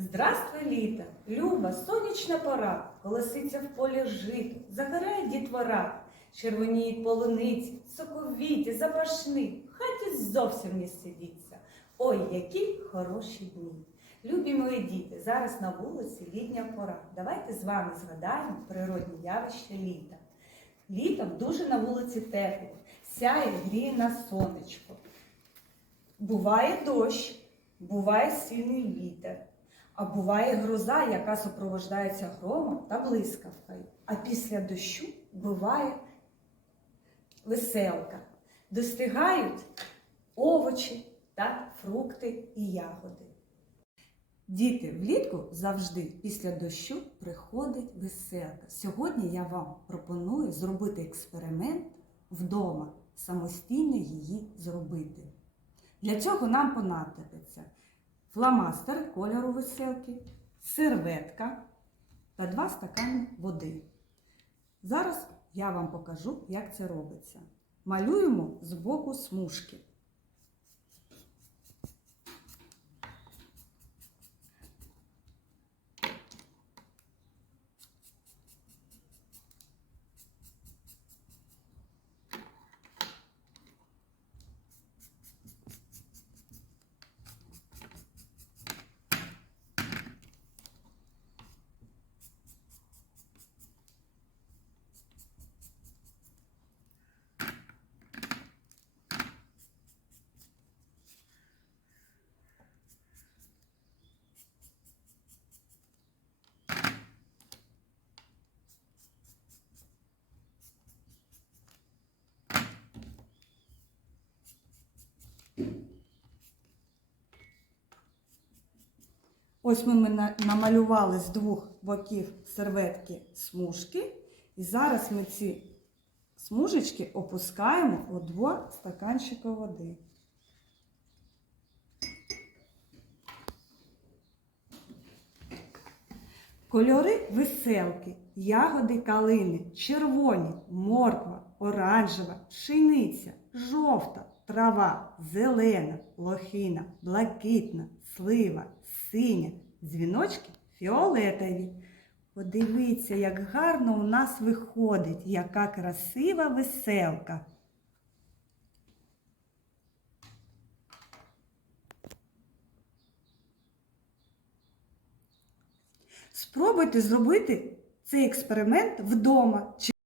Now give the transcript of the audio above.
Здравствуй, літо, люба, сонячна пора, колоситься в полі жито, загорає дітвора, червоніють полуниці, соковіті, запашни, в хаті зовсім не сидіться. Ой, які хороші дні! Любі мої діти, зараз на вулиці літня пора. Давайте з вами згадаємо природні явища літа. Літом дуже на вулиці тепло, сяє, гріє на сонечко. Буває дощ, буває сильний вітер, а буває гроза, яка супроводжується громом та блискавкою. А після дощу буває веселка. Достигають овочі та фрукти і ягоди. Діти, влітку завжди після дощу приходить веселка. Сьогодні я вам пропоную зробити експеримент вдома, самостійно її зробити. Для цього нам понадобиться фломастер кольору веселки, серветка та два стакани води. Зараз я вам покажу, як це робиться. Малюємо з боку смужки. Ось ми на- намалювали з двох боків серветки смужки. І зараз ми ці смужечки опускаємо у два стаканчика води. Кольори веселки, ягоди калини, червоні, морква, оранжева, пшениця, жовта, трава, зелена, лохина, блакитна, слива, синя, дзвіночки фіолетові. Подивіться, як гарно у нас виходить, яка красива веселка. Спробуйте зробити цей експеримент вдома.